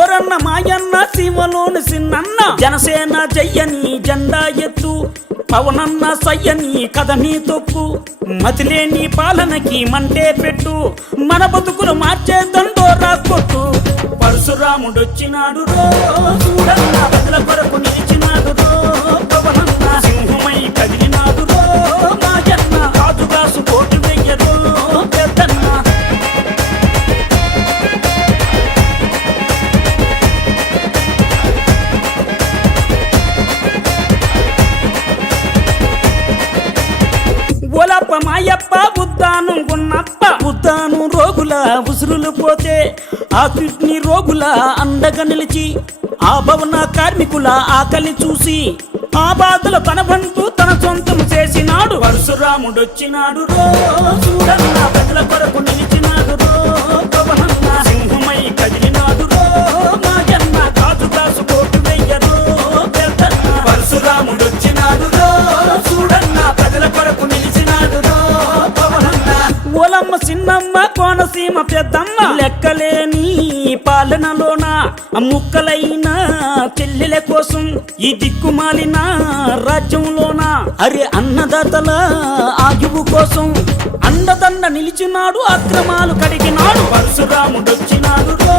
ఓరన్న మాయన్న సీమలోని సిన్నన్న జనసేన జయ్యని జెండా ఎత్తు పవనన్న సయ్యని కథని తొక్కు. మతిలేని పాలనకి మంటే పెట్టు మన బతుకులు మార్చే రాకొట్టు కొట్టు. పరశురాముడొచ్చినాడు రో. మాయప్ప ఉద్దానం గున్నప్ప ఉద్దానం రోగుల ఉసురులు పోతే ఆ కిడ్నీ రోగుల అండగా నిలిచి ఆ భవన కార్మికుల ఆకలి చూసి ఆ బాధలు తన బంధు తన సొంతం చేసినాడు. పరశురాముడొచ్చినాడు రో పాలనలోన ముక్కలైన చెల్లెల కోసం ఈ దిక్కుమాలిన రాజ్యంలోన అరే అన్నదాతల ఆయువు కోసం అండదండ నిలిచినాడు అక్రమాలు కడిగినాడు పరశురాముడొచ్చినాడు రో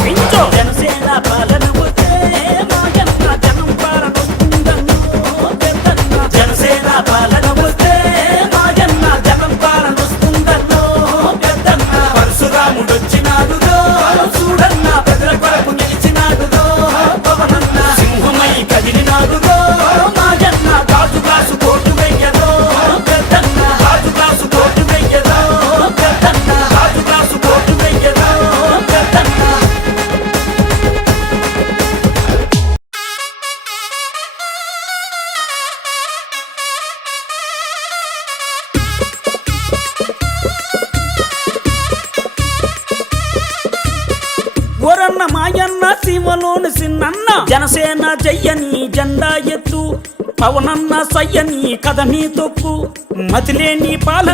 ఓరన్న మాయన్న సీమలోని సిన్నన్న జనసేన జయ్యని జెండా ఎత్తు పవనన్న సయ్యని కథని తొక్కు మతిలేని పాలన